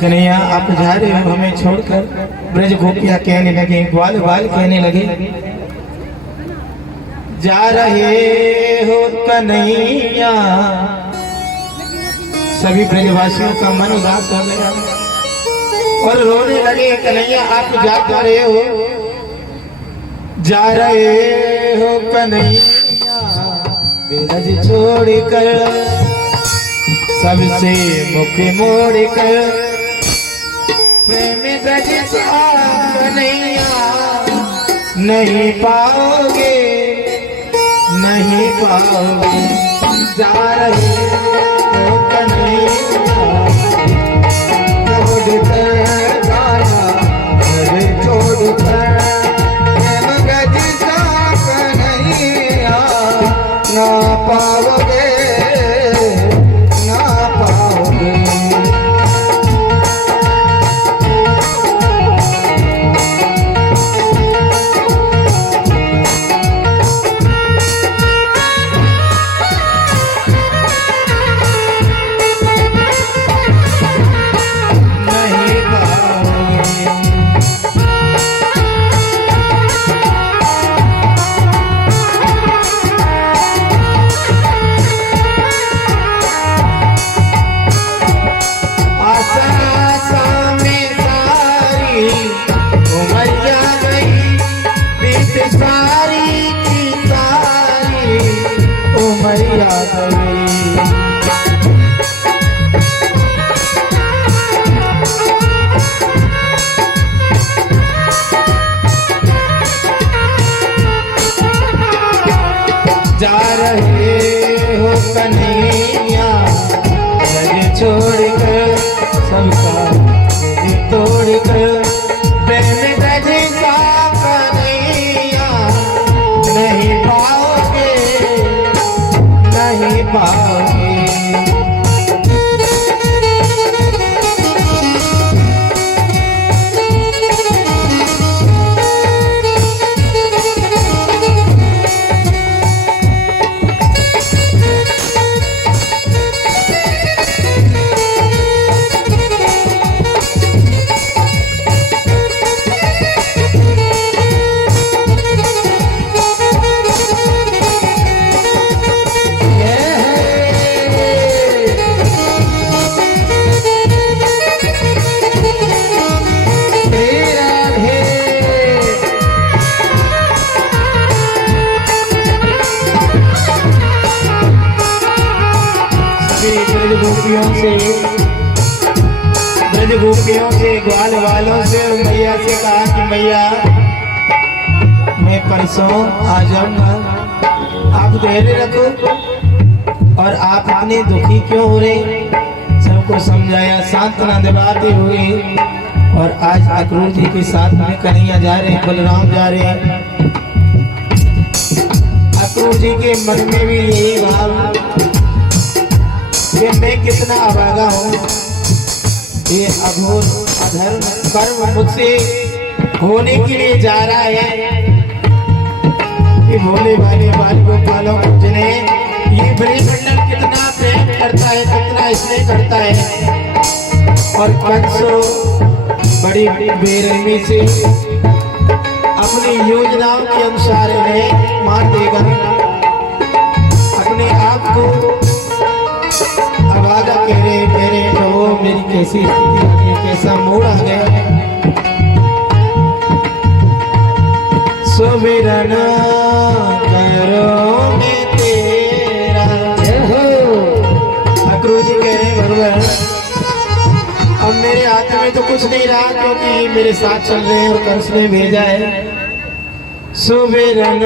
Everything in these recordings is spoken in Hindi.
कन्हैया आप जा रहे हो हमें छोड़कर। ब्रज गोपिया कहने लगे, ग्वाल बाल कहने लगे, जा रहे हो कन्हैया। सभी ब्रजवासियों का मन उदास हो गया और रोने लगे। कन्हैया आप जा रहे हो, जा रहे हो कन्हैया ब्रज छोड़कर, सबसे मुख मोड़कर, प्रेम ब्रज कन्हैया नहीं पाओगे, नहीं पाओगे। जा रहे हो कन्हैया छोड़कर, गाया छोड़कर, प्रेम ब्रज कन्हैया ना पाओगे, ना पाओगे। जा रहे हो कन्हैया ब्रज छोड़कर, सबका तोड़कर, प्रेम ब्रज का कन्हैया नहीं पाओगे, नहीं पाओगे। ब्रज गोपियों से, ग्वाल वालों से और मैया से कहा कि मैया मैं परसों आ जाऊंगा, आप धैर्य रखो। और आप इतने दुखी क्यों हो रहे, सबको समझाया, सांत्वना दिलाते हुए। और आज अक्रूर जी के साथ में कन्हैया जा रहे हैं, बलराम जा रहे हैं। अक्रूर जी के मन में भी यही भाव कि मैं कितना अभागा हूँ, ये अघोर अधर्म कर्म मुझसे होने के लिए जा रहा है। ये भोले भाले बाल गोपालों जिन्हें ये ब्रह्मंडल कितना प्रेम करता है, कितना स्नेह करता है। और कंसो बड़ी बेरहमी से अपनी योजनाओं के अनुसार इन्हें मार देगा। अपने आप को अभागा कह रहे, मेरे प्रभु मेरी कैसी स्थिति, कैसा मोड़ आ गया है। सुमिरन करो मैं तेरा, अक्रूर जी कह रहे भगवान अब मेरे हाथ में तो कुछ नहीं रहा, क्योंकि मेरे साथ चल रहे हैं और कंस ने भेजा है। सुमिरन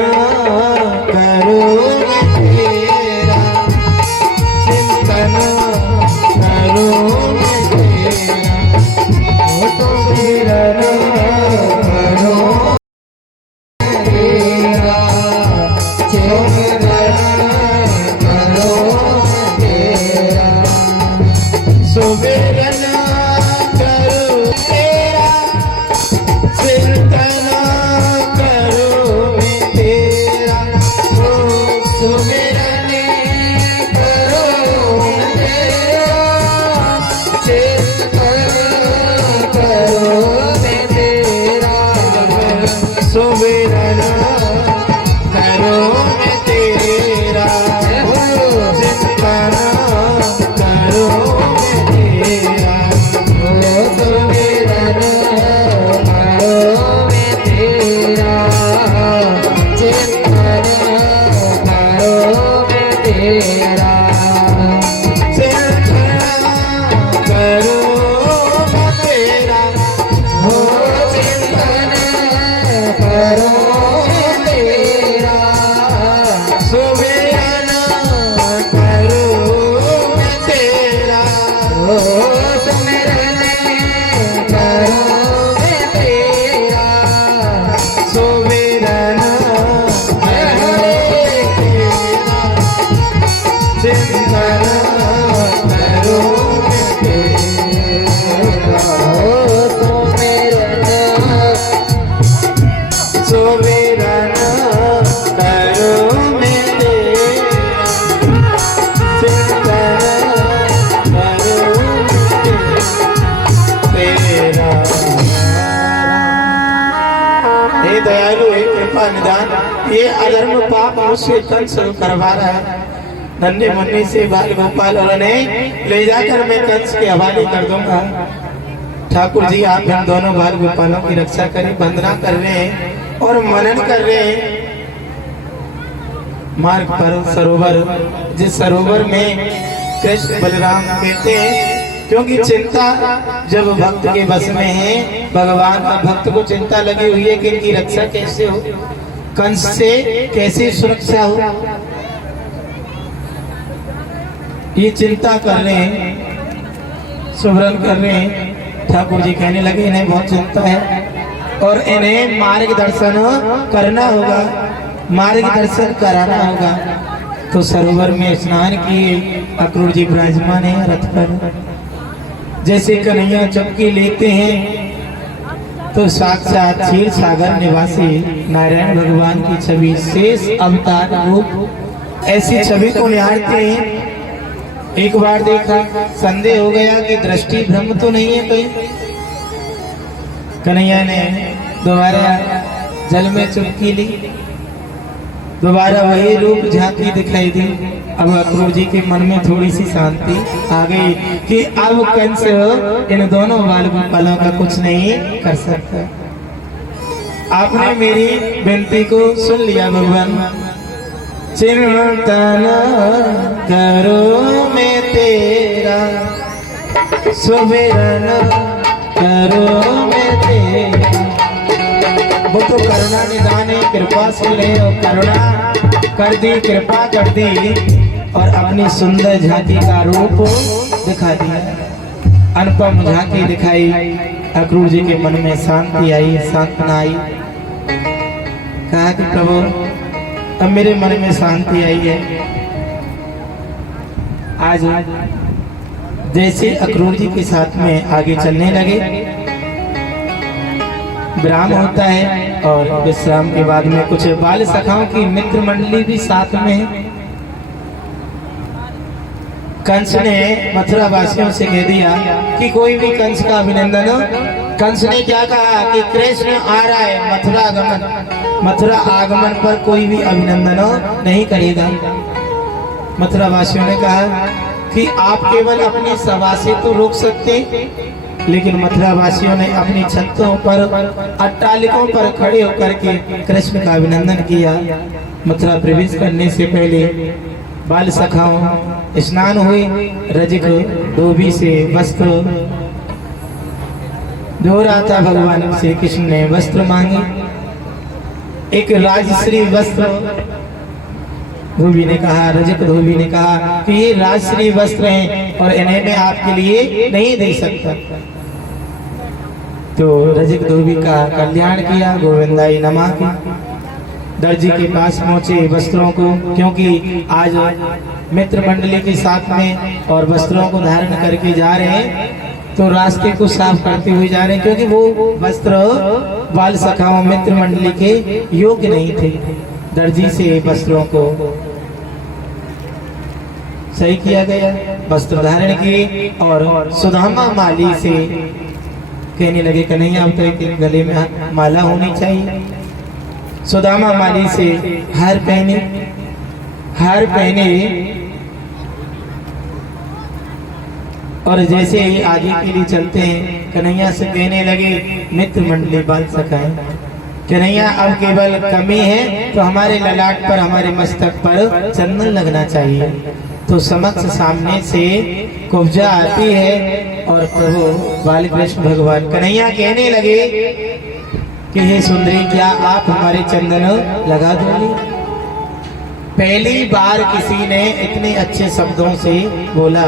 करो मैं तेरा, चिंतन करो मैं तेरा, सुमिरन करो मैं तेरा, चिंतन करो मैं तेरा, सुमिरन करो तेरा, चिंतन करो मैं तेरा, सुमिरन करो मैं तेरा, चिंतन सुमिरन करो मैं तेरा, चिंतन करो मैं तेरा, सुमिरन करो मैं तेरा, चिंतन करो मैं तेरा, करो मैं तेरा, हो चिंतन करो मैं तेरा, सुमिरन करो मैं तेरा, हो सुमिरन करो मैं तेरा, सुमिरन करो तेरा, चिंतन करो मैं तेरा, हो सुमिरन सुमिरन करो मैं तेरा, चिंतन करो मैं तेरा। हे दयालु, हे कृपा निदान, ये अधर्म पाप मुझसे कंस करवा रहा है। नन्हे मुन्ने से बाल गोपाल और उन्हें ले जाकर मैं कंस के हवाले कर दूंगा। ठाकुर जी आप इन दोनों बाल गोपालों की रक्षा करें। वंदना कर रहे हैं और मनन कर रहे हैं मार्ग पर सरोवर, जिस सरोवर में कृष्ण बलराम कहते हैं, क्योंकि चिंता जब भक्त के बस में है, भगवान का भक्त को चिंता लगी हुई है कि इनकी रक्षा कैसे हो, कंस से कैसे सुरक्षा हो, ये चिंता कर रहे हैं, सुमरन कर रहे हैं। ठाकुर जी कहने लगे इन्हें बहुत चिंता है और इन्हें मार्गदर्शन करना होगा, मार्गदर्शन कराना होगा। तो सरोवर में स्नान किए, अक्रूर जी विराजमान है रथ पर। जैसे कन्हैया चुपकी लेते हैं तो साक्षात क्षीर सागर निवासी नारायण भगवान की छवि, शेष अवतार रूप, ऐसी छवि को निहारते हैं। एक बार देखा, संदेह हो गया कि दृष्टि भ्रम तो नहीं है कोई। कन्हैया ने दोबारा जल में चुपकी ली, दोबारा वही रूप झांकी दिखाई दी। अब अक्रूर जी के मन में थोड़ी सी शांति आ गई कि अब कंस इन दोनों बाल गोपालों का कुछ नहीं कर सकता। आपने मेरी विनती को सुन लिया भगवान, चिंतन करो मैं तेरा, सुमिरन करो मैं तेरा। वो तो करुणा निदान है, कृपा से ले और करुणा कर दी, कृपा कर दी और अपनी सुंदर झांकी का रूप दिखा दिया, अनुपम झांकी दिखाई। अक्रूर जी के मन में शांति आई, सांत्वना आई। कहा कि प्रभु अब मेरे मन में शांति आई है। आज जैसे अक्रूर जी के साथ में आगे चलने लगे, विराम होता है और विश्राम के बाद में कुछ बाल सखाओं की मित्र मंडली भी साथ में है। कंस ने मथुरा वासियों से कह दिया कि कोई भी कंस का अभिनंदन। कंस ने क्या कहा कि कृष्ण आ रहा है, मथुरा आगमन पर कोई भी अभिनंदन नहीं करेगा। मथुरा वासियों ने कहा कि आप केवल अपनी सभा से तो रोक सकते, लेकिन मथुरा वासियों ने अपनी छतों पर, अट्टालिकों पर खड़े होकर के कृष्ण का अभिनंदन किया। मथुरा प्रवेश करने से पहले बाल सखाओं स्नान हुए, रजक धोबी से वस्त्र धो रहा था। भगवान श्री कृष्ण ने वस्त्र मांगे, एक राजश्री वस्त्र। धोबी ने कहा, रजक धोबी ने कहा कि ये राजश्री वस्त्र हैं और इन्हें मैं आपके लिए नहीं दे सकता। तो रजक धोबी का कल्याण किया, गोविंदाई नमः की। दर्जी के पास पहुंचे वस्त्रों को, क्योंकि आज मित्र मंडली के साथ में और वस्त्रों को धारण करके जा रहे हैं, तो रास्ते को साफ करते हुए जा रहे हैं, क्योंकि वो वस्त्र बाल सखाओं मित्र मंडली के योग्य नहीं थे। दर्जी से वस्त्रों को सही किया गया, वस्त्र धारण किए और सुदामा माली से कहने लगे, कन्हैया अब तो गले में माला होनी चाहिए। सुदामा माली से हार पहने और जैसे ही आगे के लिए चलते हैं कन्हैया से कहने लगे मित्र मंडली बाल सखाए कन्हैया अब केवल कमी है तो हमारे ललाट पर हमारे मस्तक पर चंदन लगना चाहिए। तो समक्ष सामने से कुब्जा आती है और प्रभु बालकृष्ण भगवान कन्हैया कहने लगे कि हे सुंदरी क्या आप हमारे चंदन लगा दोगे। पहली बार किसी ने इतने अच्छे शब्दों से बोला,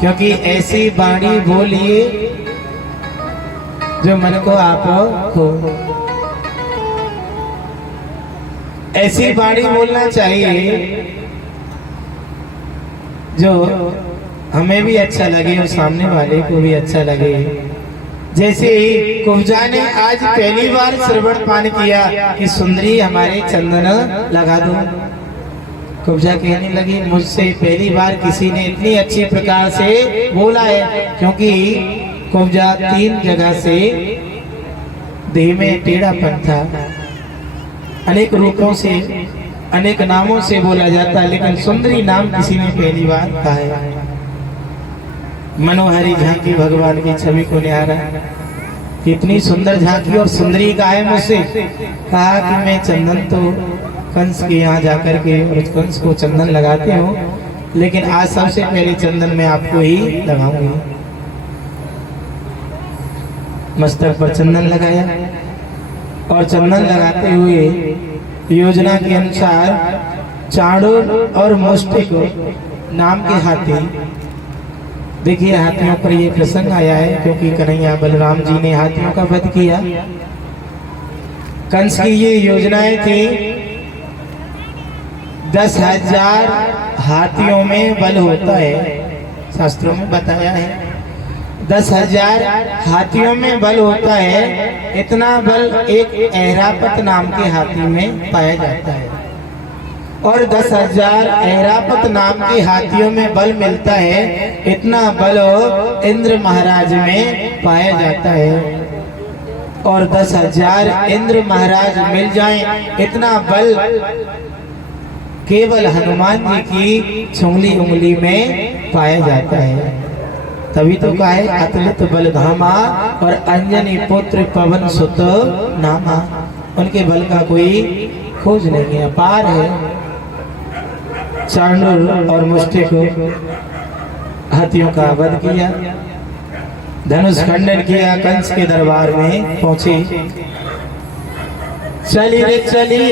क्योंकि ऐसी वाणी बोलिए जो मन को आप हो, ऐसी वाणी बोलना चाहिए जो हमें भी अच्छा लगे और सामने वाले को भी अच्छा लगे। जैसे ही कुब्जा ने आज पहली बार श्रवण पान किया कि सुंदरी हमारे चंदन लगा दो, कुब्जा कहने लगी मुझसे पहली बार किसी ने इतनी अच्छी प्रकार से बोला है, क्योंकि कुब्जा 3 जगह से देह में टेढ़ापन था, अनेक रूपों से अनेक नामों से बोला जाता है, लेकिन सुंदरी नाम किसी ने पहली बार कहा है। मनोहरी झांकी भगवान की छवि को निहारा, कितनी सुंदर झांकी और सुंदरी का है। मुझसे कहा कि मैं चंदन तो कंस के यहाँ जाकर के उस कंस को चंदन लगाते हो, लेकिन आज सबसे पहले चंदन मैं आपको ही लगाऊंगी। मस्तक पर चंदन लगाया और चंदन लगाते हुए योजना के अनुसार चाणूर और मुष्टिक नाम के हाथी, देखिए हाथियों पर ये प्रसंग आया है क्योंकि कन्हैया बलराम जी ने हाथियों का वध किया। कंस की ये योजनाएं थी, 10,000 हाथियों में बल होता है, शास्त्रों में बताया है 10,000 हाथियों में बल होता है। इतना बल एक ऐरापत नाम के हाथी में पाया जाता है और 10,000 ऐरापत नाम के हाथियों में बल मिलता है। इतना बल इंद्र महाराज में पाया जाता है और 10,000 इंद्र महाराज मिल जाएं, इतना बल केवल हनुमान जी की छुंगली उंगली में पाया जाता है। तभी तो कहा है अतुलित बलधामा और अंजनी पुत्र पवन सुत नामा, उनके बल का कोई खोज नहीं है, अपार है। चाणूर और मुष्टिक हाथियों का वध किया, धनुष खंडन किया, कंस के दरबार में पहुंचे। चली रे चली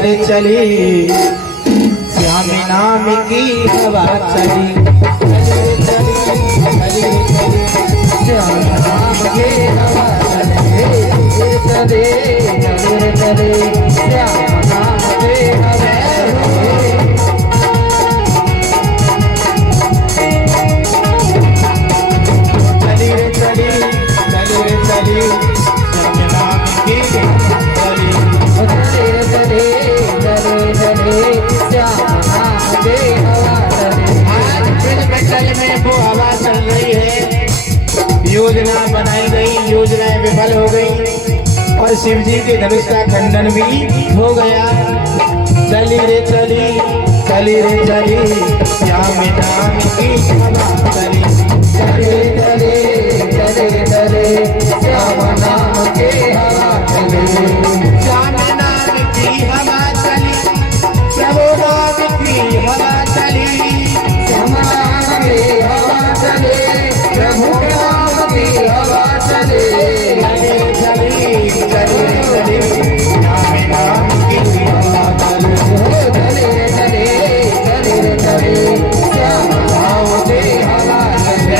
रे चली श्याम नाम की हवा चली, चली रे चली श्याम नाम की हवा चली, चली श्याम नाम की हवा में वो हवा चल रही है। योजना बनाई गई, योजनाएं विफल हो गई और शिव जी के धनुष का खंडन भी हो गया। चली रे चली श्याम नाम की हवा चली, चली श्याम नाम की हवा चली, श्याम नाम की हवा चली, प्रभु नाम की हवा चली, श्याम नाम की हवा चली, प्रभु नाम की हवा चली, चली श्याम नाम की हवा चली, चली श्याम नाम की हवा चली।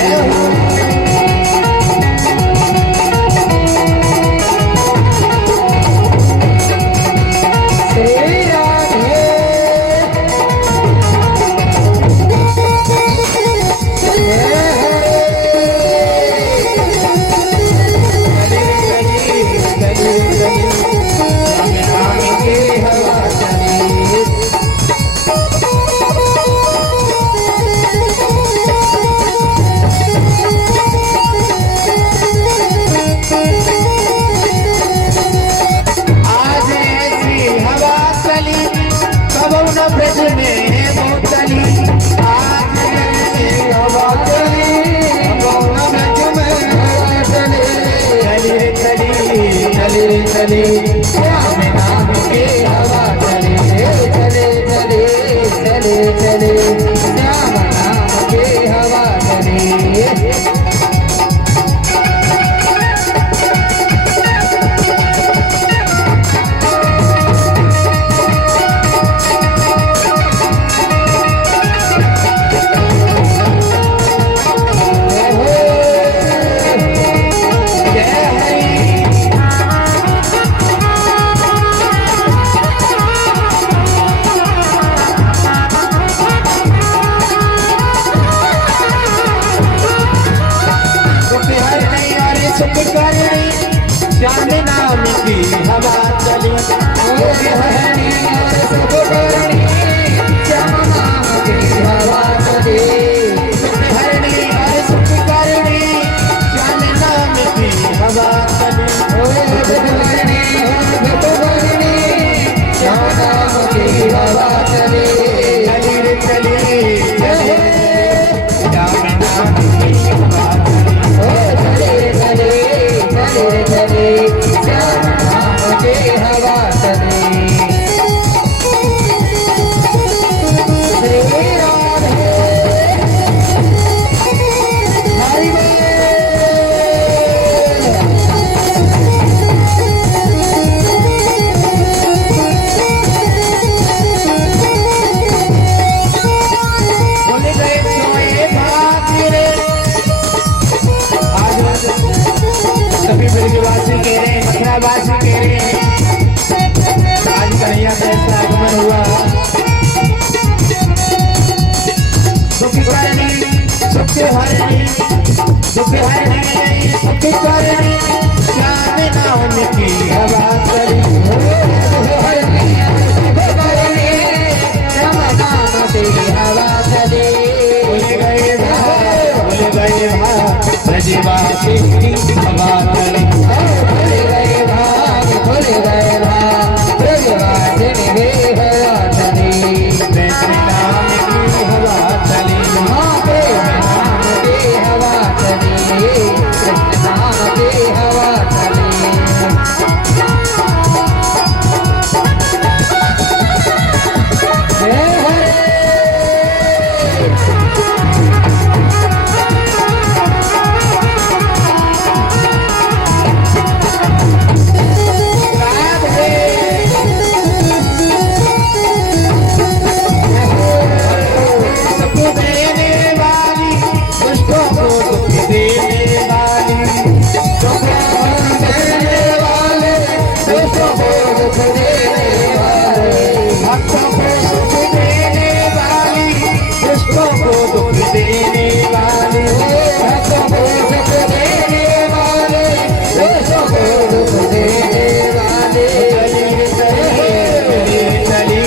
चले श्याम नाम की हवा चले चले चले चले चले श्याम नाम की हवा चले श्याम नाम की हवा चली हरणी और सब करणी श्याम नाम की हवा चले हरणी और सुख करणी श्याम नाम की हवा चली हरणी और सब करणी श्याम नाम की हवा चले चली रे चली चले श्याम नाम की हवा चले चले चले चले श्याम नाम की हवा चले श्री राधे हरि बोल बोले गए सोए भागीरे आज सभी ब्रजवासी कह रहे हैं मथुरावासी कह रहे हैं आज कन्हैया का ऐसा आगमन हुआ दुख करनी सुख हरणी दुख हरणी सुख करनी श्याम नाम की हवा चली श्याम नाम की हवा चले बोले गए ब्रजवासी की हवा चली खुल गए भाग ब्रजवासिनी वे हवा चली कृष्ण नाम की हवा चली हाँ प्रेम नाम की हवा चली कृष्ण नाम की हवा चली जय हरे सबको देने वाली दुष्टों को दुख देने वाली देने वाले दुष्टों को दुख देने वाले भक्तों को सुख देने वाली दुष्टों को दुख देने वाली भक्तों को सुख देने वाले दुष्टों को दुख देने वाले चली चली चली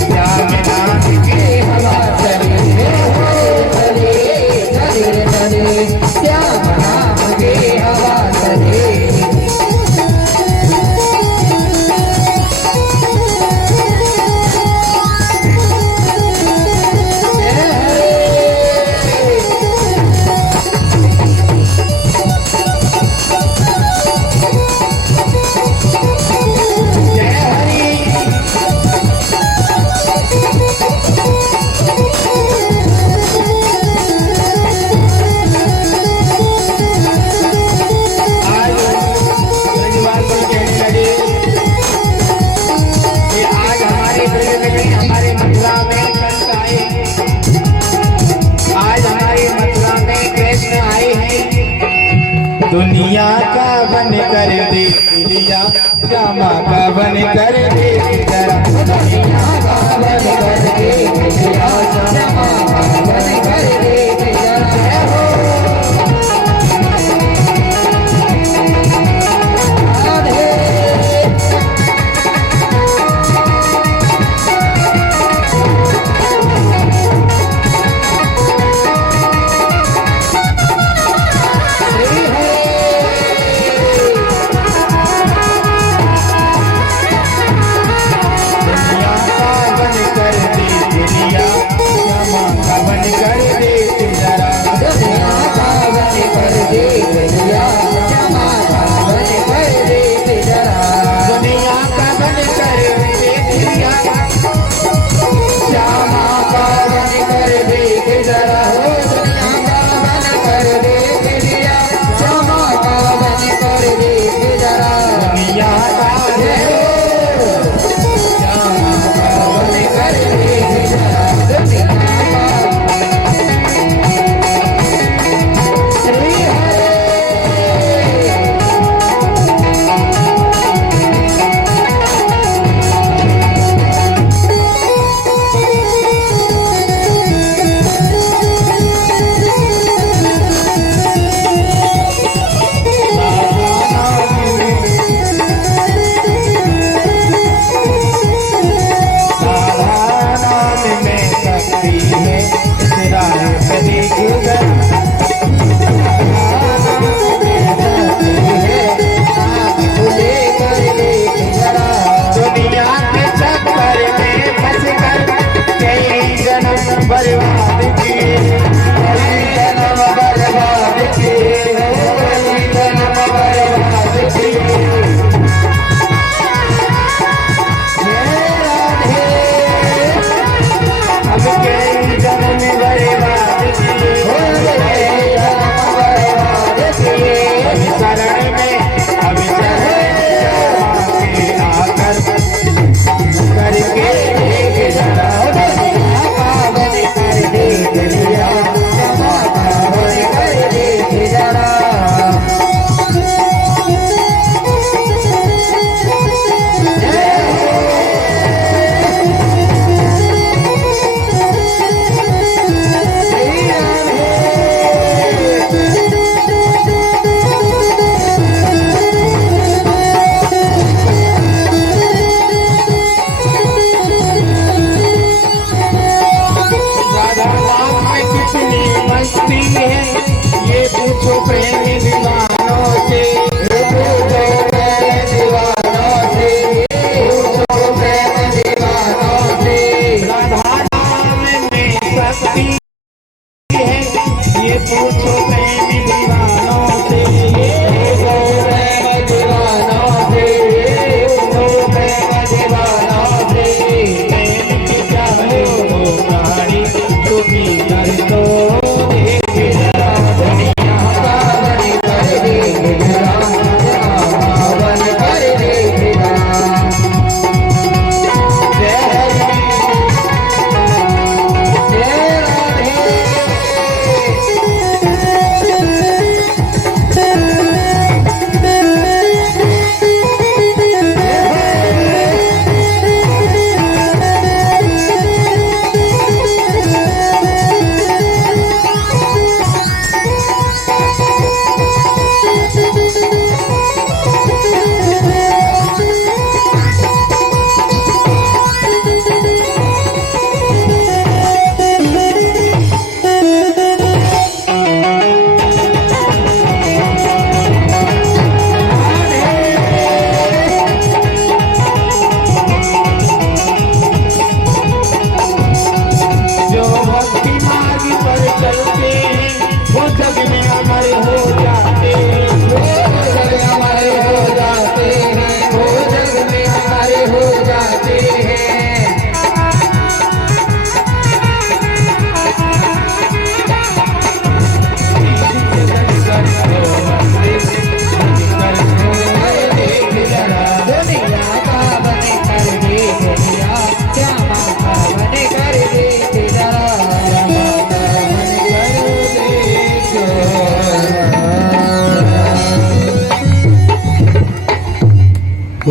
श्याम नाम की हवा चली चली चली चली श्याम नाम की हवा चली जय हरि आज ब्रजवासी कहने लगे कि आज हमारे ब्रज में हमारे मथुरा में कृष्ण आए आज हमारे मथुरा में कृष्ण आए हैं दुनिया का बन कर दे दिया श्यामा का बन कर दे जरा दुनिया का बन कर दे दिया श्यामा का बन कर दे जरा हो दुनिया का बन कर दे दिया श्यामा का बन कर दे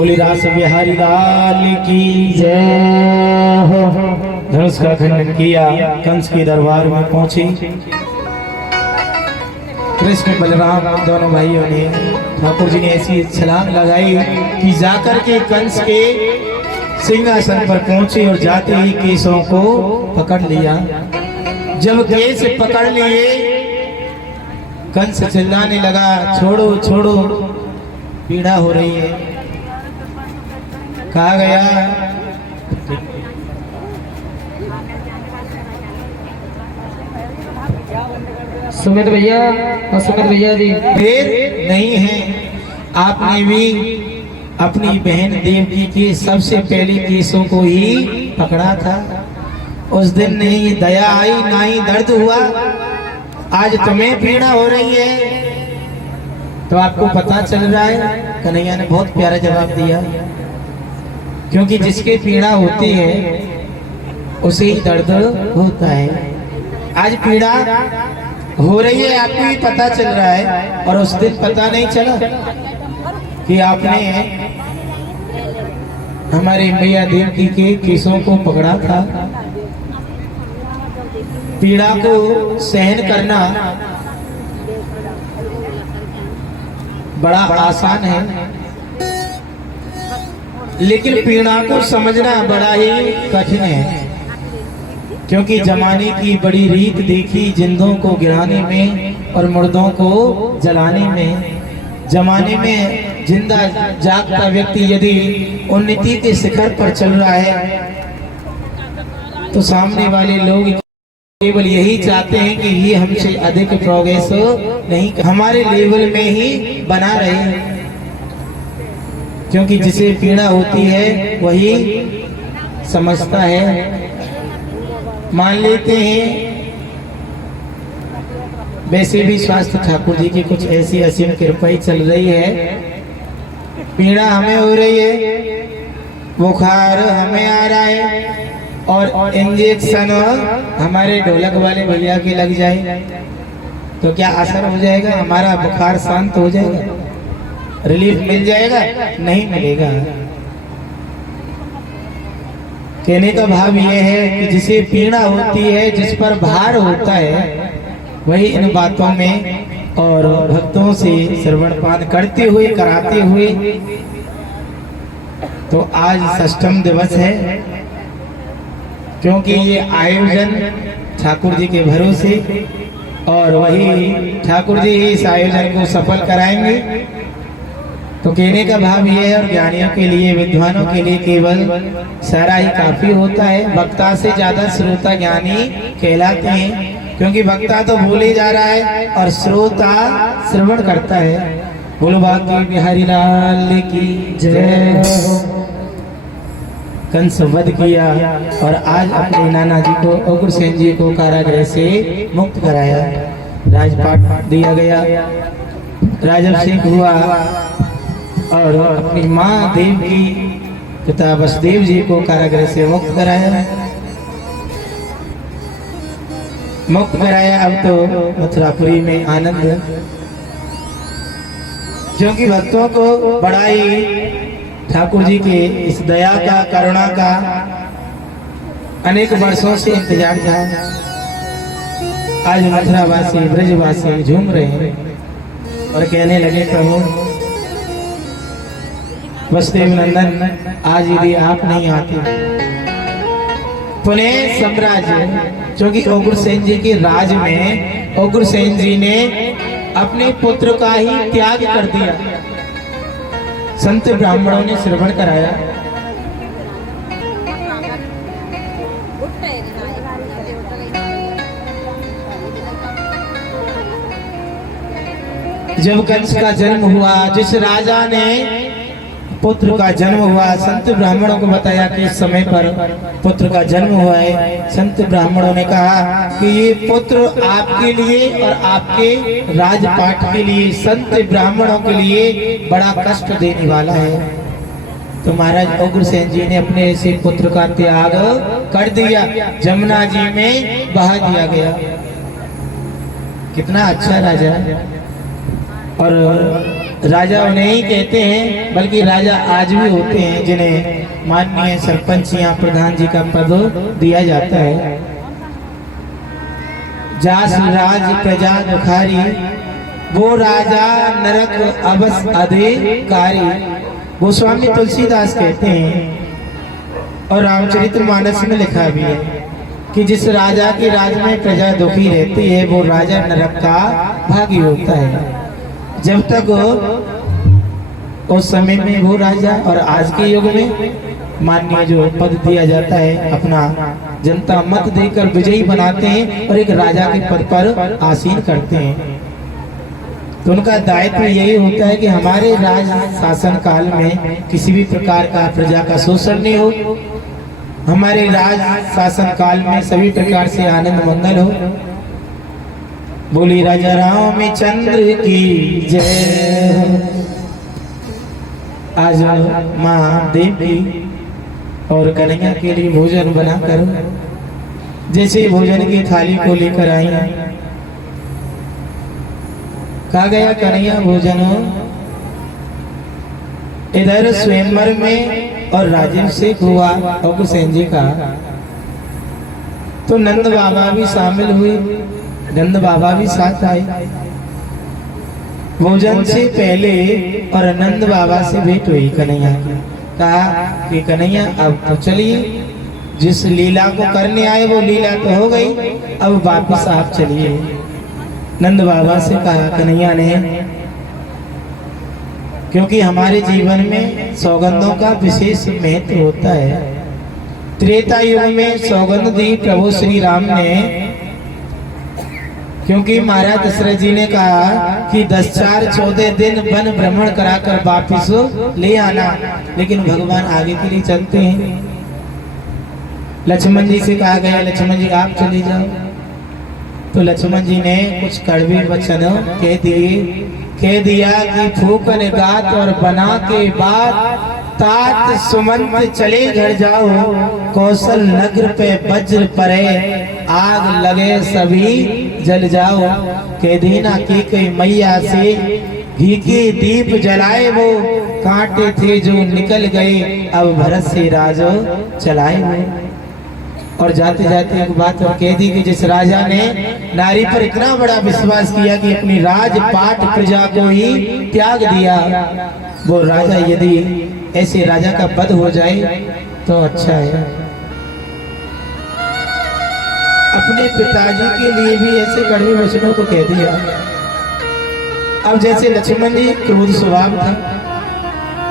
बोली रास बिहारी लाल की जय हो। धनुष का खंडन किया, कंस के दरबार में पहुंचे। कृष्ण बलराम दोनों भाइयों ने, ठाकुर जी ने ऐसी छलांग लगाई कि जाकर के कंस के सिंहासन पर पहुंचे और जाते ही केशों को पकड़ लिया। जब केस पकड़ लिए, कंस चिल्लाने लगा, छोड़ो छोड़ो, पीड़ा हो रही है। कहा गया सुमित भैया और सुमित भैया जी, फिर नहीं है। आपने भी अपनी बहन देवकी के सबसे पहले केसों को ही पकड़ा था। उस दिन नहीं दया आई, ना ही दर्द हुआ। आज तुम्हें पीड़ा हो रही है। तो आपको पता चल रहा है, कन्हैया ने बहुत प्यारा जवाब दिया, क्योंकि जिसके पीड़ा होती है उसे ही दर्द होता है। आज पीड़ा हो रही है, आपको भी पता चल रहा है, और उस दिन पता नहीं चला कि आपने हमारे मैया देवकी के केसों को पकड़ा था। पीड़ा को सहन करना बड़ा आसान है, लेकिन पीड़ा को समझना बड़ा ही कठिन है। क्योंकि जमाने की बड़ी रीत देखी जिंदों को गिराने में और मुर्दों को जलाने में। जमाने में जिंदा जागता व्यक्ति यदि उन्नति के शिखर पर चल रहा है, तो सामने वाले लोग केवल यही चाहते हैं कि ये हमसे अधिक प्रोग्रेस नहीं, हमारे लेवल में ही बना रहे। क्योंकि जिसे पीड़ा होती है वही समझता है। मान लेते हैं, वैसे भी स्वास्थ्य ठाकुर जी की कुछ ऐसी असीम कृपा ही चल रही है। पीड़ा हमें हो रही है, बुखार हमें आ रहा है, और इंजेक्शन हमारे ढोलक वाले भैया के लग जाए तो क्या असर हो जाएगा? हमारा बुखार शांत हो जाएगा? रिलीफ मिल जाएगा? नहीं मिलेगा। कहने का भाव यह है कि जिसे पीड़ा होती है, जिस पर भार होता है, वही इन बातों में और भक्तों से श्रवण पान करते हुए, कराते हुए। तो आज षष्ठम दिवस है, क्योंकि ये आयोजन ठाकुर जी के भरोसे, और वही ठाकुर जी इस आयोजन को सफल कराएंगे। तो कहने का भाव ये है, और ज्ञानियों के लिए, विद्वानों के लिए केवल सारा ही काफी होता है। वक्ता से ज्यादा श्रोता ज्ञानी कहलाते हैं, क्योंकि वक्ता तो भूले जा रहा है और श्रोता श्रवण करता है। बोलो बाकी बिहारी लाल की जय। कंस वध किया और आज अपने नाना जी को, उग्रसेन जी को कारागृह से मुक्त कराया। राजपाट दिया गया, राजअभिषेक हुआ, और अपनी माँ देवकी पिता वसुदेव जी को कारागृह से मुक्त कराया। मुक्त कराया। अब तो मथुरापुरी में आनंद, क्योंकि भक्तों को बड़ा ही ठाकुर जी के इस दया का, करुणा का अनेक वर्षों से इंतजार था। आज मथुरावासी, ब्रजवासी झूम रहे हैं और कहने लगे, प्रभु वसुदेव नंदन, आज यदि आप नहीं आते, पुनः साम्राज्य, क्योंकि उग्रसेन जी के राज में उग्रसेन जी ने अपने पुत्र का ही त्याग कर दिया। संत ब्राह्मणों ने श्रवण कराया। जब कंस का जन्म हुआ, जिस राजा ने पुत्र का जन्म हुआ, संत ब्राह्मणों को बताया कि इस समय पर पुत्र का जन्म हुआ है। संत ब्राह्मणों ने कहा कि ये पुत्र आपके लिए और आपके राजपाट के लिए, संत ब्राह्मणों के लिए बड़ा कष्ट देने वाला है। तो महाराज उग्रसेन जी ने अपने ऐसे पुत्र का त्याग कर दिया, जमुना जी में बहा दिया गया। कितना अच्छा राजा। और राजा उन्हें ही कहते हैं, बल्कि राजा आज भी होते हैं जिन्हें माननीय सरपंच या प्रधान जी का पद दिया जाता है। जास राज प्रजा दुखारी, वो राजा नरक अवस अधिकारी। गोस्वामी तुलसीदास कहते हैं और रामचरितमानस में लिखा भी है कि जिस राजा के राज में प्रजा दुखी रहती है वो राजा नरक का भागी होता है। जब तक उस समय में वो राजा और आज के युग में माननीय जो पद दिया जाता है अपना जनता मत देकर विजयी बनाते हैं और एक राजा के पद पर आसीन करते हैं, तो उनका दायित्व यही होता है कि हमारे राज शासन काल में किसी भी प्रकार का प्रजा का शोषण नहीं हो, हमारे राज शासन काल में सभी प्रकार से आनंद मंगल हो। बोली राजा रामचंद्र की जय। आज माँ देवी और कन्हैया के लिए भोजन बनाकर जैसे भोजन की थाली को लेकर आई, कहा गया कन्हैया भोजन हो। इधर स्वयंवर में और राजाभिषेक हुआ और हुसैन जी का, तो नंद बाबा भी शामिल हुए, नंद बाबा भी साथ आए। भोजन से पहले और नंद बाबा से भेंट हुई कन्हैया की, कहा कि कन्हैया अब तो चलिए, जिस लीला को करने आए वो लीला तो हो गई, अब वापस आप चलिए। नंद बाबा से कहा कन्हैया ने, क्योंकि हमारे जीवन में सौगंधों का विशेष महत्व होता है। त्रेता युग में सौगंध दी प्रभु श्री राम ने, क्योंकि महाराज दशरथ जी ने कहा कि 10-14 दिन वन भ्रमण कराकर वापिस ले आना, लेकिन भगवान आगे के लिए चलते हैं। लक्ष्मण जी से कहा गया लक्ष्मण जी आप चले जाओ, तो लक्ष्मण जी ने कुछ कड़वे वचन कह दिया कि फूकन गात और बना के बाद तात सुमंत चले घर जाओ, कौशल नगर पे वज्र पड़े आग लगे सभी जल जाओ। कह दीना की कई मैया से घी के दीप जलाए वो, कांटे थे जो निकल गए अब भरत से राजो चलाए वो। और जाते जाते एक बात और कह दी कि जिस राजा ने नारी पर इतना बड़ा विश्वास किया कि अपनी राजपाट प्रजा को ही त्याग दिया, वो राजा यदि ऐसे राजा का वध हो जाए तो अच्छा है। अपने पिताजी के लिए भी ऐसे कड़वे वचनों को कह दिया। अब जैसे लक्ष्मण जी क्रोध स्वभाव था,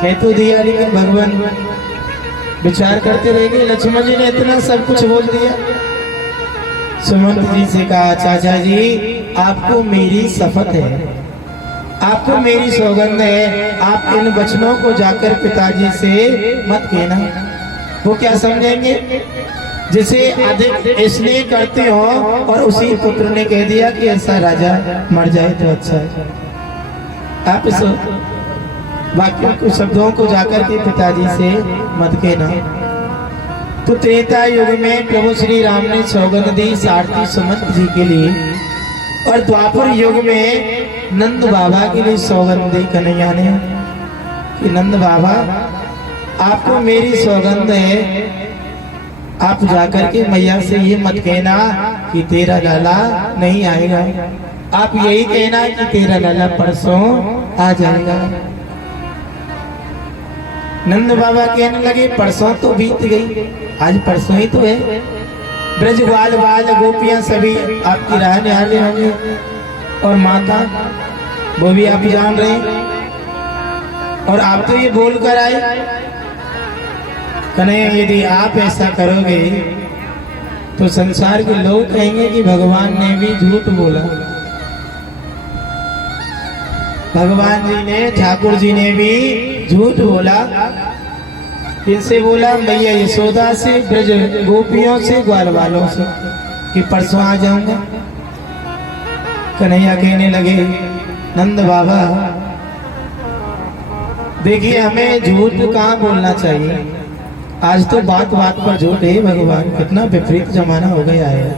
कह तो दिया, लेकिन भगवान विचार करते रह गए। लक्ष्मण जी ने इतना सब कुछ बोल दिया। सुमंत जी से कहा चाचा जी आपको मेरी शपथ है, आपको मेरी सौगंध है, आप इन वचनों को जाकर पिताजी से मत कहना। वो क्या समझेंगे, जिसे अधिक स्नेह करते हो और उसी पुत्र ने कह दिया कि ऐसा राजा मर जाए तो अच्छा है। आप इस वाक्यों को शब्दों को जाकर के पिताजी से मत कहना। तो त्रेता युग में प्रभु श्री राम ने सौगंध दी सारथी सुमंत जी के लिए, और द्वापर युग में नंद बाबा के लिए सौगंध दी कन्हैया ने कि नंद बाबा आपको मेरी सौगंध है, आप जाकर के मैया से ये मत कहना कि तेरा लाला नहीं आएगा, आप यही कहना कि तेरा लाला परसों आ जाएगा। नंद बाबा कहने लगे परसों तो बीत गई, आज परसों ही तो है। ब्रज बाल बाल गोपियां सभी आपकी राह निहारे होंगे, और माता वो भी आप जान रहे हैं, और आप तो ये बोल कर आए। कन्हैया यदि आप ऐसा करोगे तो संसार के लोग कहेंगे कि भगवान ने भी झूठ बोला, भगवान जी ने ठाकुर जी ने भी झूठ बोला। किनसे बोला, मैया यशोदा से, ब्रज गोपियों से, ग्वाल वालों से कि परसों आ जाऊंगा। कन्हैया कहने लगे नंद बाबा देखिए हमें झूठ कहाँ बोलना चाहिए, आज तो बात बात पर झूठ है। भगवान कितना विपरीत जमाना हो गया है।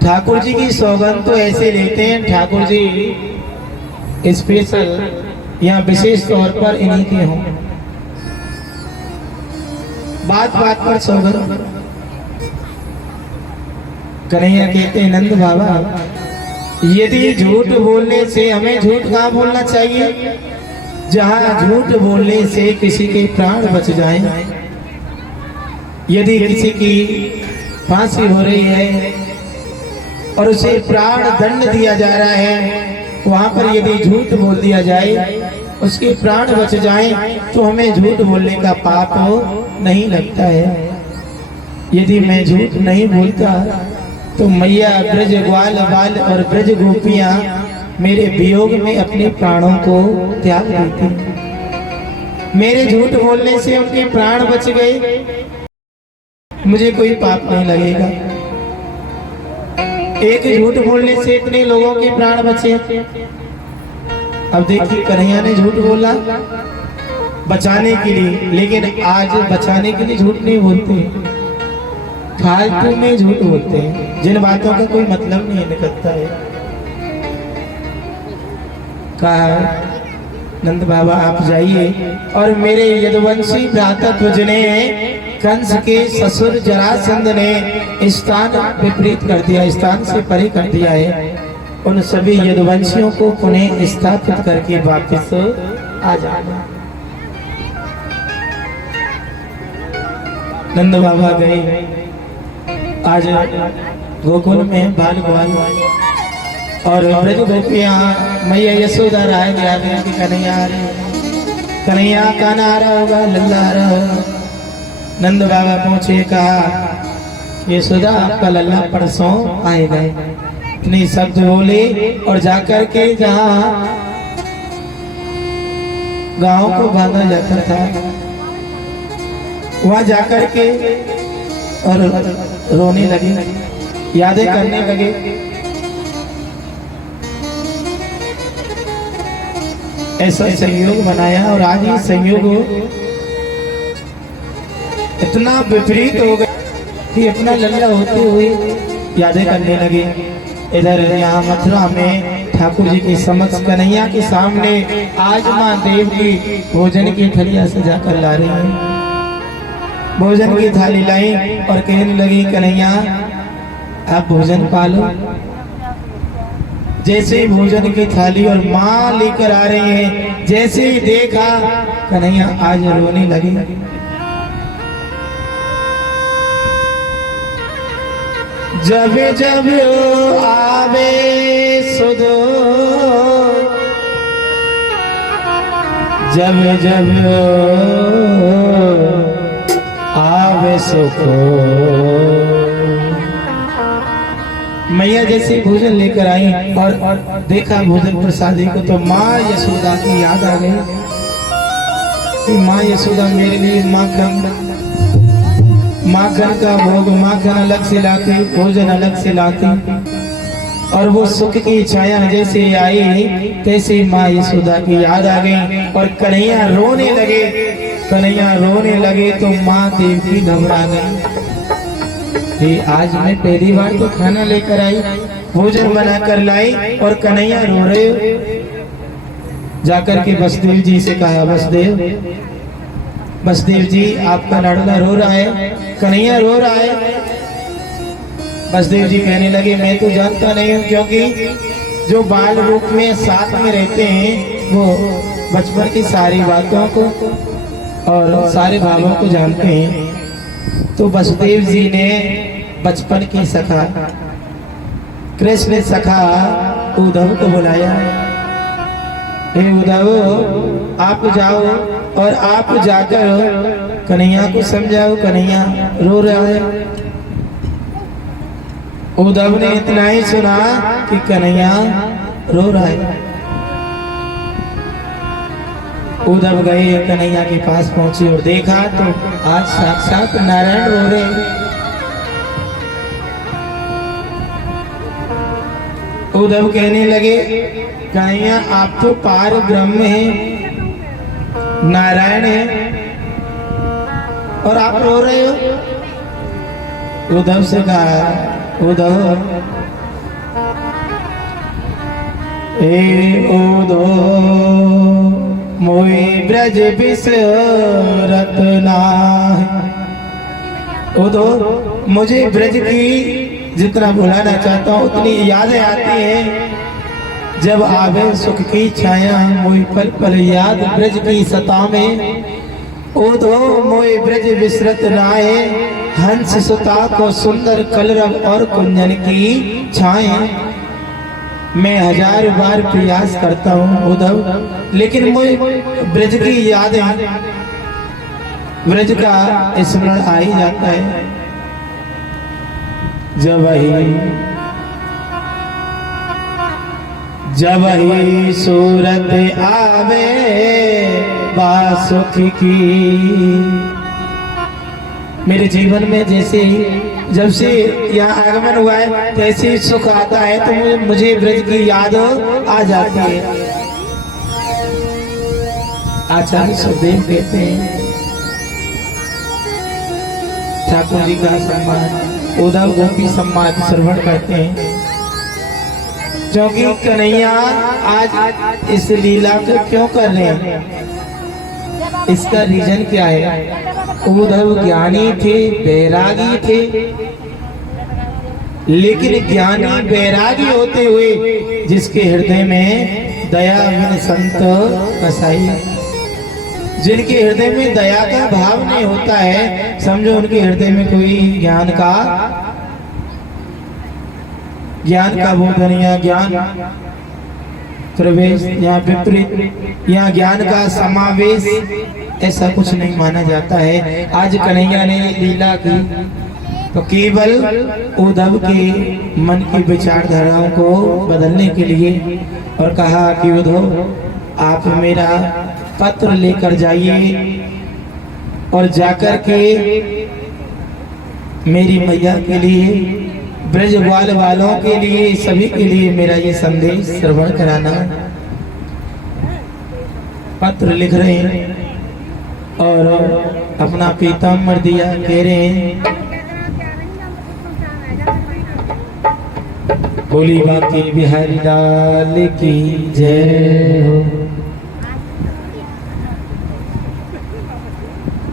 ठाकुर जी की सौगंध तो ऐसे लेते हैं, ठाकुर जी स्पेशल या विशेष तौर पर इन्हीं के हों। बात बात पर सौगर कन्हैया कहते हैं नंद बाबा, यदि झूठ बोलने से हमें झूठ कहाँ बोलना चाहिए, जहाँ झूठ बोलने से किसी के प्राण बच जाएं। यदि किसी की फांसी हो रही है और उसे प्राण दंड दिया जा रहा है, वहां पर यदि झूठ बोल दिया जाए, उसके प्राण बच जाएं, तो हमें झूठ बोलने का पाप नहीं लगता है। यदि मैं झूठ नहीं बोलता तो मैया ब्रज ग्वाल बाल और ब्रज गोपियां मेरे वियोग में अपने प्राणों को त्याग देती। मेरे झूठ बोलने से उनके प्राण बच गए, मुझे कोई पाप नहीं लगेगा। एक झूठ बोलने से इतने लोगों के प्राण बचे। अब देखिए कन्हैया ने झूठ बोला बचाने के लिए, लेकिन आज बचाने के लिए झूठ नहीं बोलते, फालतू में झूठ बोलते हैं, जिन बातों का कोई मतलब नहीं निकलता है। कहा नंद बाबा आप जाइए और मेरे यदुवंशी भ्राता तुझने कंस के ससुर जरासंध ने स्थान विपरीत कर दिया, स्थान से परे कर दिया है। उन सभी यदुवंशियों को पुनः स्थापित करके वापस आ जाना। नंद बाबा गए। आज गोकुल में बाल ग्वाल और ब्रज गोपियां मैया यशोदा राय आ गया कि कन्हैया आ रहे, कन्हैया काना आ रहा होगा, लल्ला आ रहा होगा। नंद बाबा पहुंचे, कहा यशोदा आपका लल्ला परसों आएगा। इतनी शब्द बोले और जाकर के जहाँ गांव को बांधा जाता था वहां जाकर के और रोने लगे, यादें करने लगे। ऐसा संयोग बनाया और आज ये संयोग इतना विपरीत हो गया कि अपना लल्ला होते हुए यादें करने लगे। इधर यहाँ मथुरा में ठाकुर जी के समक्ष कन्हैया के सामने आज माँ देव की भोजन की थलियां सजा कर ला रही है। भोजन की थाली लाई और कहने लगी कन्हैया आप भोजन पालो। जैसे ही भोजन की थाली और माँ लेकर आ रही है, जैसे ही देखा कन्हैया आज रोने लगी। जब जब आवे सुध, जब जब आवे सुखो। मैया जैसे भोजन लेकर आई और देखा भोजन प्रसादी को, तो माँ यशोदा की याद आ गई कि माँ यशोदा मेरे लिए माखन का भोग, माखन अलग से लाती, भोजन अलग से लाती। और वो सुख की छाया जैसे आई तैसे माँ यशोदा की याद आ गई और कन्हैया रोने लगे। कन्हैया रोने लगे तो माँ देव की घबरा गई। आज मैं पहली बार तो खाना लेकर आई, भोजन बना कर लाई और कन्हैया रो रहे। जाकर के वसुदेव जी से कहा, वसुदेव जी आपका लाडला रो रहा है, कन्हैया रो रहा है। वसुदेव जी कहने लगे मैं तो जानता नहीं हूँ, क्योंकि जो बाल रूप में साथ में रहते हैं वो बचपन की सारी बातों को और सारे भावों को जानते हैं। तो वसुदेव जी ने बचपन की सखा कृष्ण सखा उद्धव को बुलाया। हे उद्धव आप जाओ और आप जाकर कन्हैया को समझाओ, कन्हैया रो रहा है। उद्धव ने इतना ही सुना कि कन्हैया रो रहा है। उद्धव गए, कन्हैया के पास पहुंचे और देखा तो आज साक्षात नारायण रो रहे। उद्धव कहने लगे कन्हैया आप तो पार ब्रह्म हैं, नारायण है और आप रो रहे हो। उद्धव से कहा, उद्धव ए ओधो मोई ब्रज बिसरत नाहि। ओधो मुझे ब्रज की जितना भुलाना चाहता हूँ उतनी यादें आती हैं। जब आवे सुख की छाया मोई पल पल याद ब्रज की सतावे। ओधो मोई ब्रज बिसरत नाहि, हंस सुता को सुंदर कलरव और कुंजन की छाए। मैं 1000 बार प्रयास करता हूँ उद्धव, लेकिन मुझे ब्रज की यादें, ब्रज का स्मरण आ ही जाता है। जब ही सूरत आवे बासुख की। मेरे जीवन में जैसे जब से यहाँ आगमन हुआ है तैसे सुख आता है तो मुझे ब्रज की याद आ जाती है। आचार्य सुखदेव कहते हैं ठाकुर जी का सम्मान उद्धव गोपी सम्मान श्रवण करते हैं, क्योंकि कन्हैया आज इस लीला को क्यों कर रहे हैं, इसका रीजन क्या है। उद्धव ज्ञानी थे, बैरागी थे, लेकिन ज्ञानी बैरागी होते हुए जिसके हृदय में दया बिन संत कसाई, जिनके हृदय में दया का भाव नहीं होता है, समझो उनके हृदय में कोई ज्ञान का बोधन या ज्ञान प्रवेश या विपरीत या ज्ञान का समावेश ऐसा कुछ नहीं माना जाता है। आज कन्हैया ने लीला की तो केवल उद्धव के मन की विचारधाराओं को बदलने के लिए, और कहा कि उद्धव आप मेरा पत्र लेकर जाइए और जाकर के मेरी मैया के लिए, ब्रजवाल वालों के लिए, सभी के लिए मेरा ये संदेश श्रवण कराना। पत्र लिख रहे हैं और अपना पीताम्बर दिया, कह रहे हैं बोली बाकी बिहारी लाल की जय हो।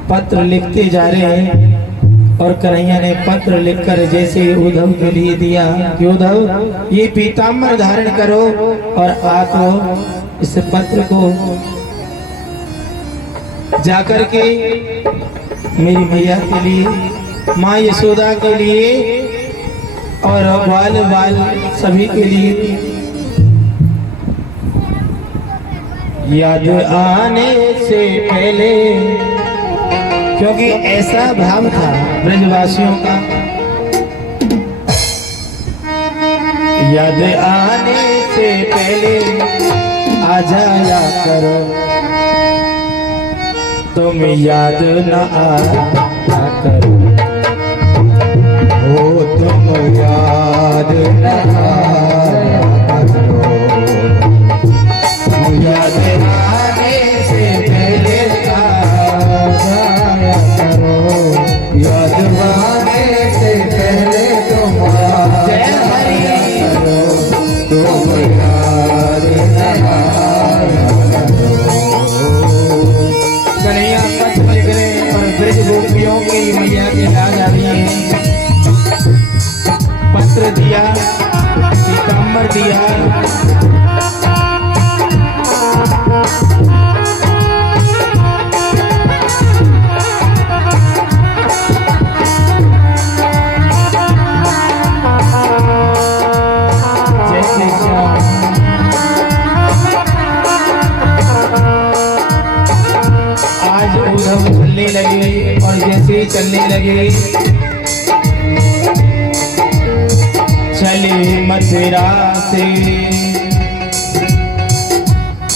पत्र लिखते जा रहे हैं और कन्हैया ने पत्र लिखकर जैसे उद्धव के लिए दिया कि उद्धव ये पीताम्बर धारण करो और आप इस पत्र को जाकर के मेरी मैया के लिए, माँ यशोदा के लिए और बाल बाल सभी के लिए याद आने से पहले, क्योंकि ऐसा भाव था ब्रजवासियों का, याद आने से पहले आ जाया करो, तुम याद न आया करो, हो तुम याद न आया करो, याद आने से पहले याद आने से पहले तुम याद कन्हैया पत्र लिख रहे और ब्रज गोपियों की मैया की याद आ रही है। पत्र दिया, पीताम्बर दिया, चलने लगे और जैसे चलने लगे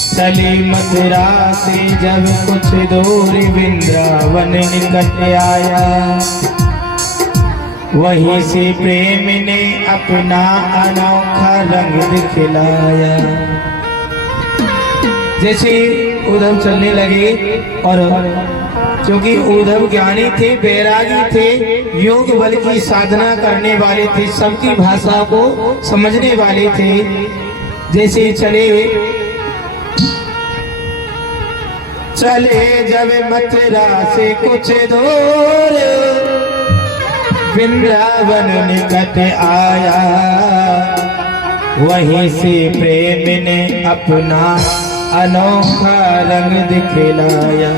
चली मथुरा से जब कुछ दूर वृंदावन निकट आया, वहीं से प्रेम ने अपना अनोखा रंग दिखलाया। जैसे उद्धव चलने लगे और क्योंकि उद्धव ज्ञानी थे, बैरागी थे, योग बल की साधना करने वाले थे, सबकी भाषा को समझने वाले थे, जैसे चले जब मथुरा से कुछ दूर, वृंदावन निकट आया, वहीं से प्रेम ने अपना अनोखा रंग दिखलाया।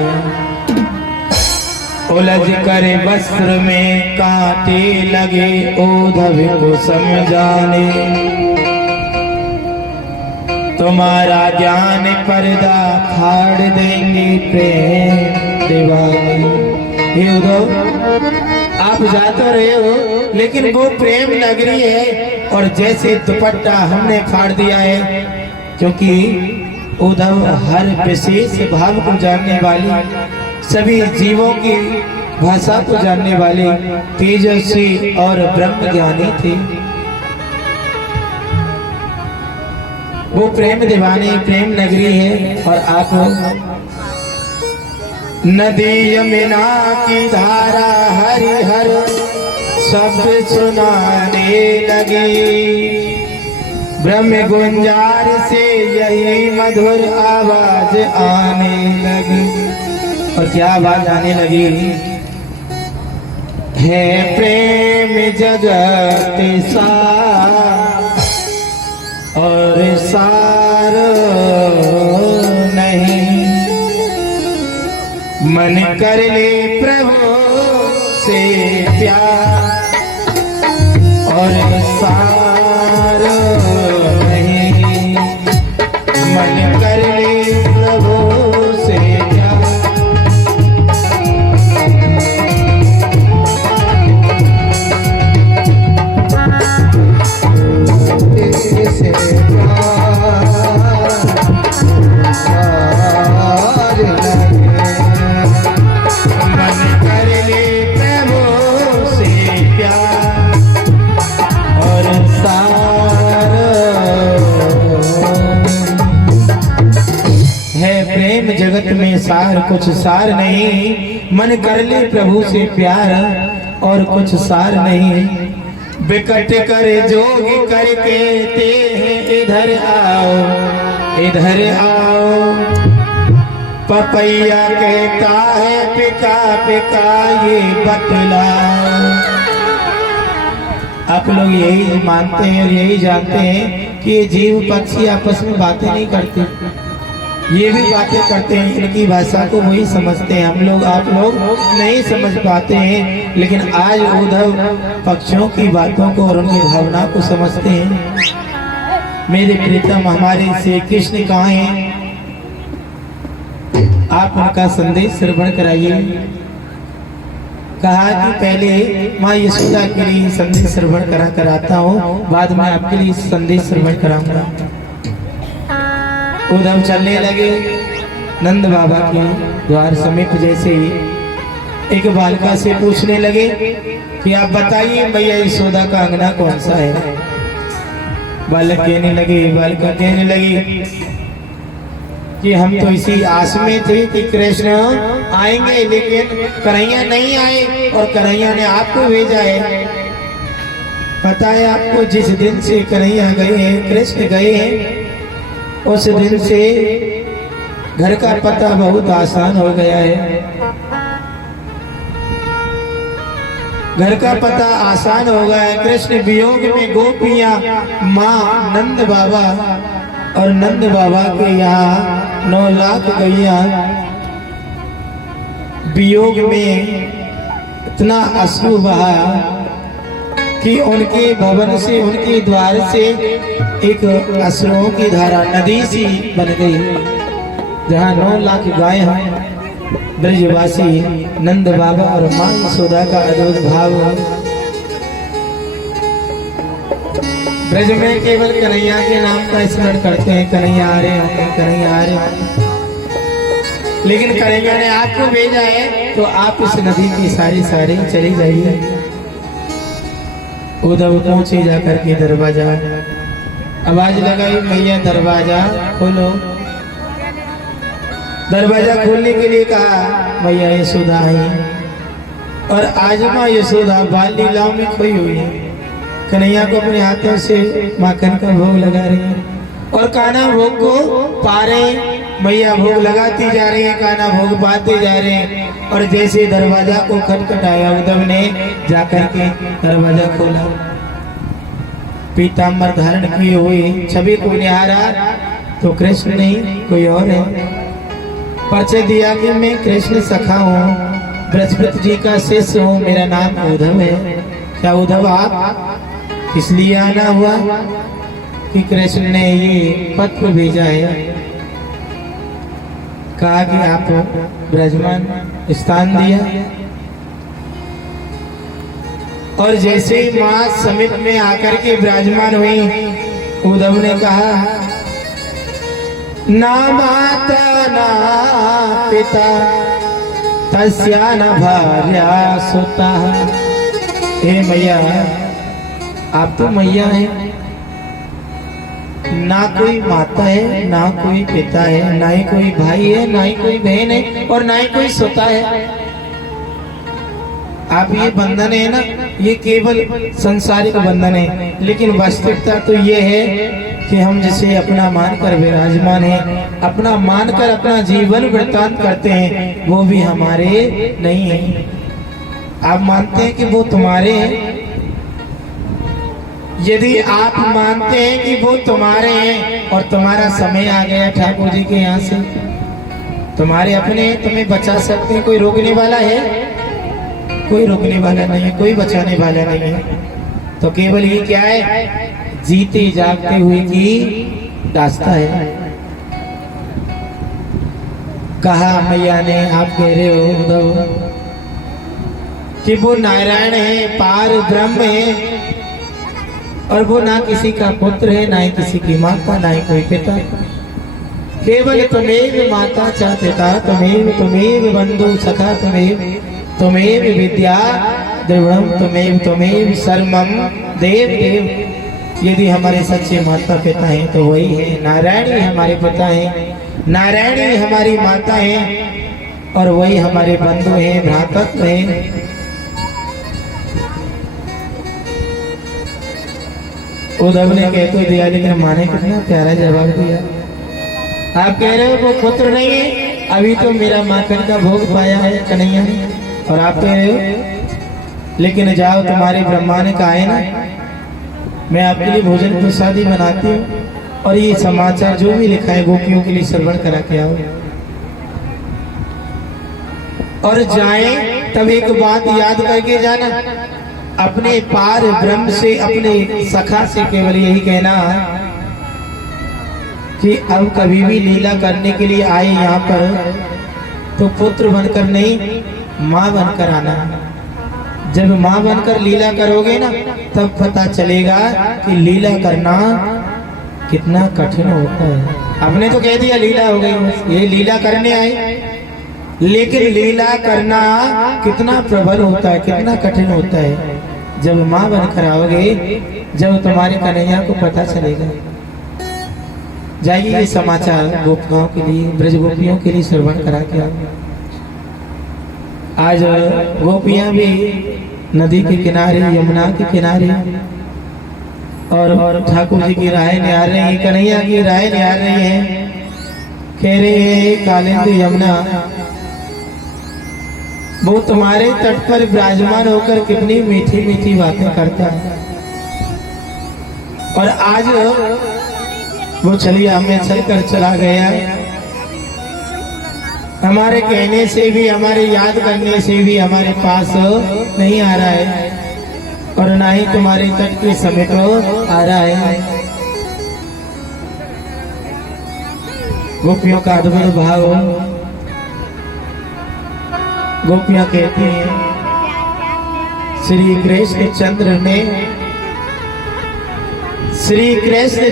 उलझ कर वस्त्र में कांटे लगे उद्धव को समझाने, तुम्हारा ज्ञान पर्दा फाड़ देंगे प्रेम दीवाने। हे उद्धव, आप जा तो रहे हो, लेकिन वो प्रेम नगरी है और जैसे दुपट्टा हमने फाड़ दिया है, क्योंकि उद्धव हर विशेष भाव को जानने वाली, सभी जीवों की भाषा को जानने वाले तेजस्वी और ब्रह्म ज्ञानी थे। वो प्रेम दीवाने, प्रेम नगरी है। और आप नदी यमुना की धारा हरिहर शब्द सुनाने लगी, ब्रह्म गुंजार से यही मधुर आवाज आने लगी। और क्या आवाज आने लगी? है प्रेम जगत और सार नहीं, मन कर ले प्रभु से प्यार और सार नहीं, मन कर ले प्रभु से प्यार। जगत में सार कुछ सार नहीं, मन कर ले प्रभु से प्यार और कुछ सार नहीं। बिकट कर जोग करके ते हैं, इधर आओ इधर आओ। पपैया कहता है पिका पिका ये बतलाओ। आप लोग यही मानते हैं और यही जानते हैं कि ये जीव पक्षी आपस में बातें नहीं करते, ये भी बातें करते हैं, इनकी भाषा को वही समझते हैं। हम लोग, आप लोग नहीं समझ पाते हैं, लेकिन आज उद्धव पक्षियों की बातों को और उनकी भावना को समझते हैं। मेरे प्रीतम हमारे श्री कृष्ण कहाँ हैं? आप उनका संदेश श्रवण कराइए। कहा कि पहले माँ यशोदा के लिए संदेश श्रवण कराता हूँ, बाद में आपके लिए संदेश श्रवण कराऊंगा। उद्धव चलने लगे नंद बाबा के द्वार समीप। जैसे ही एक बालिका से पूछने लगे कि आप बताइए मैया यशोदा का अंगना कौन सा है। बालक कहने लगे, बालिका कहने लगी कि हम तो इसी आस में थे कि कृष्ण आएंगे, लेकिन कन्हैया नहीं आए और कन्हैया ने आपको भेजा है। पता है आपको, जिस दिन से कन्हैया गए हैं, कृष्ण गए हैं, उस दिन से घर का पता बहुत आसान हो गया है। घर का पता आसान हो गया है। कृष्ण वियोग में गोपियां, माँ नंद बाबा और नंद बाबा के यहाँ 9 लाख गैया वियोग में इतना अश्रु बहा कि उनके भवन से, उनके द्वार से एक अश्रुओं की धारा नदी सी बन गई, जहाँ 9 लाख गाय हैं। ब्रजवासी नंद बाबा और मां यशोदा का अद्भुत भाव। ब्रज में केवल कन्हैया के नाम का स्मरण करते हैं, कन्हैया आ रहे हैं, कन्हैया आ रहे हैं। लेकिन कन्हैया ने आपको भेजा है तो आप इस नदी की सारी चली जाइए। उद्धव पहुंचे जाकर के दरवाजा, आवाज लगाई, मैया दरवाजा खोलो। दरवाजा खोलने के लिए कहा, मैया यशोदा आई और आज माँ यशोदा बाल लीलाओं में खोई हुई है। कन्हैया को अपने हाथों से माखन का भोग लगा रही है। और कान्हा भोग को पा रहे हैं, मैया भोग लगाती जा रही है, कान्हा भोग पाते जा रहे हैं। और जैसे दरवाजा को खटखटाया, उद्धव ने जाकर के दरवाजा खोला, पीताम्बर धारण किए हुए छवि को निहारा तो कृष्ण नहीं कोई और है। परिचय दिया कि मैं कृष्ण सखा हूँ, बृहस्पति जी का शिष्य हूँ, मेरा नाम उद्धव है। क्या उद्धव आप इसलिए आना हुआ कि कृष्ण ने ये पत्र भेजा है, कहा कि आप ब्रजमान स्थान दिया। और जैसे ही मां समीप में आकर के विराजमान हुई, उद्धव ने कहा ना माता ना पिता तस्या न भार्या सुता। हे मैया, आप तो मैया हैं, ना कोई माता है, ना कोई पिता है, ना ही कोई भाई है, ना ही कोई बहन है, और ना ही कोई सोता है। आप ये बंधन है ना, ये केवल संसारिक बंधन है, लेकिन वास्तविकता तो ये है कि हम जिसे अपना मानकर विराजमान है, अपना मानकर अपना जीवन वृत्तांत करते हैं, वो भी हमारे नहीं है। आप मानते हैं कि वो तुम्हारे हैं। यदि आप मानते हैं कि वो तुम्हारे हैं और तुम्हारा समय आ गया ठाकुर जी के यहाँ से, तुम्हारे अपने हैं, तुम्हें बचा सकते हैं, कोई रोकने वाला है? कोई रोकने वाला नहीं है, कोई बचाने वाला नहीं है। तो केवल ये क्या है, जीते जागते हुए की दास्ता है। कहा मैया ने, आप कह रहे हो उद्धव कि वो नारायण है, पार ब्रह्म है, और वो ना किसी का पुत्र है, ना ही किसी की माता, ना ही कोई पिता। केवल तुम्हें माता च पिता, तुम्हें बंधु सखा, तुम्हें विद्या द्रविणम, तुम्हें सर्वम देव देव। यदि हमारे सच्चे माता पिता हैं तो वही है, नारायण ही हमारे पिता हैं, नारायण ही हमारी माता हैं, और वही हमारे बंधु हैं, भ्रातृत्व हैं। उद्धव ने कह तो दिया, लेकिन माँ ने कितना प्यारा जवाब दिया। आप कह रहे हो वो पुत्र नहीं है, अभी तो मेरा माखन का भोग पाया है कन्हैया ने, और आप कह रहे हो लेकिन जाओ, तुम्हारे ब्रह्मा ने कहा है ना, मैं आपके लिए भोजन प्रसादी बनाती हूँ, और ये समाचार जो भी लिखा है गोपियों के लिए श्रवण करा के आओ। और जाए तब एक बात याद करके जाना, अपने पार ब्रह्म से, अपने सखा से केवल यही कहना कि अब कभी भी लीला करने के लिए आए यहाँ पर तो पुत्र बनकर नहीं, माँ बनकर आना। जब माँ बनकर लीला करोगे ना, तब पता चलेगा कि लीला करना कितना कठिन होता है। आपने तो कह दिया लीला हो गई, ये लीला करने आए, लेकिन लीला करना कितना प्रबल होता है, कितना कठिन होता है। जब माँ बनकर आओगे, जब तुम्हारे कन्हैया को पता चलेगा। जाइए ये समाचार गोपियों के लिए, ब्रज गोपियों के लिए श्रवण करा के आओ। आज गोपियां भी नदी के किनारे, यमुना के किनारे, और ठाकुर जी की राह निहार रही है, कन्हैया की राह निहार रही है। कह रहे हैं कालिंद यमुना, वो तुम्हारे तट पर विराजमान होकर कितनी मीठी मीठी बातें करता है, और आज वो चलिया में चलकर चला गया। हमारे कहने से भी, हमारे याद करने से भी हमारे पास नहीं आ रहा है, और ना ही तुम्हारे तट के समीप आ रहा है। गोपियों का अद्भुत भाव। गोपियां कहती हैं, श्री कृष्ण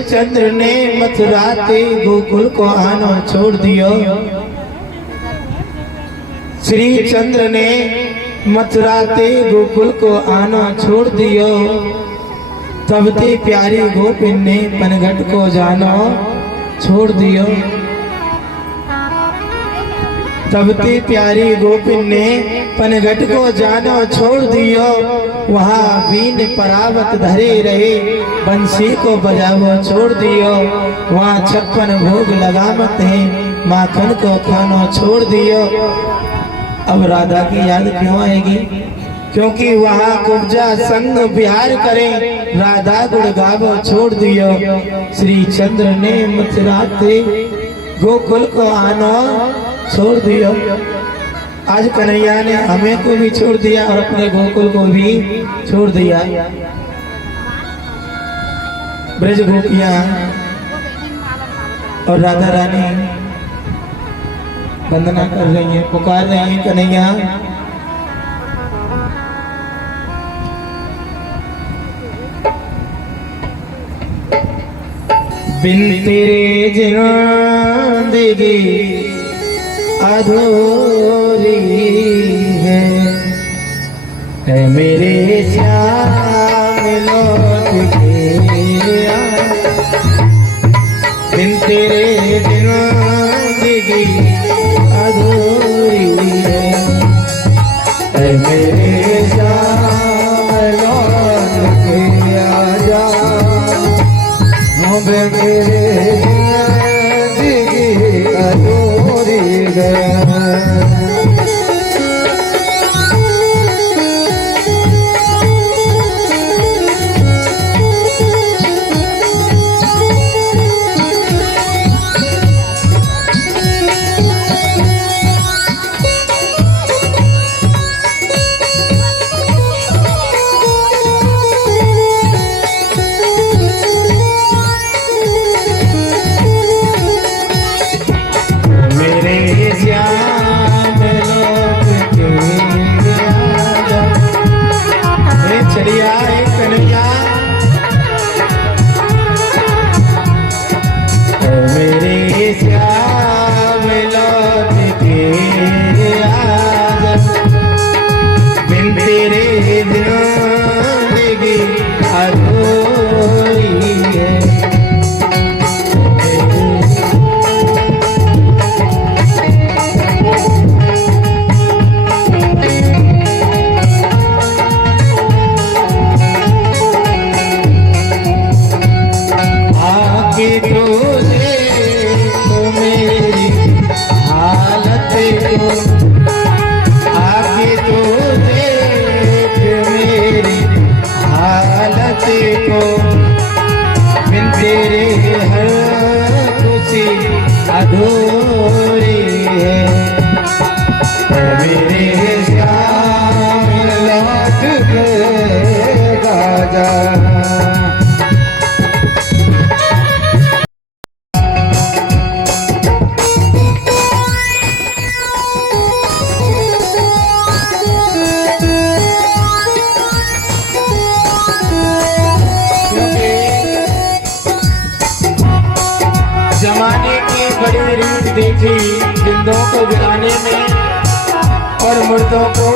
चंद्र ने मथुरा ते गोकुल को आना छोड़ दियो। श्री चंद्र ने मथुरा ते गोकुल को आना छोड़ दियो। तब ते प्यारी गोपिन ने पनघट को जाना छोड़ दियो। तब ते प्यारी गोपिन ने पनघट को जानो छोड़ दियो। वहाँ बीन परावत धरे रहे, बंसी को बजावो छोड़ दियो। वहाँ 56 भोग लगावत है, माखन को खानो छोड़ दियो। अब राधा की याद क्यों आएगी? क्योंकि वहाँ कुब्जा संग विहार करे, राधा गुण गावो छोड़ दियो। श्री चंद्र ने मथुरा से गोकुल को आनो छोड़ दियो। आज कन्हैया ने हमें को भी छोड़ दिया और अपने गोकुल को भी छोड़ दिया। ब्रज गोपियां और राधा रानी वंदना कर रही हैं, पुकार रही हैं, कन्हैया बिन तेरे जिंदगी अधूरी है, मेरे श्याम लौट के आ। बिन तेरे जिंदगी अधूरी है, मेरे श्याम लौट के आजा। मेरे जिंदगी अधूरी है। अधूरी है, मेरे श्याम लौट के आजा। जमाने की बड़ी रीत देखी, जिंदों को गिराने में और मुर्दों को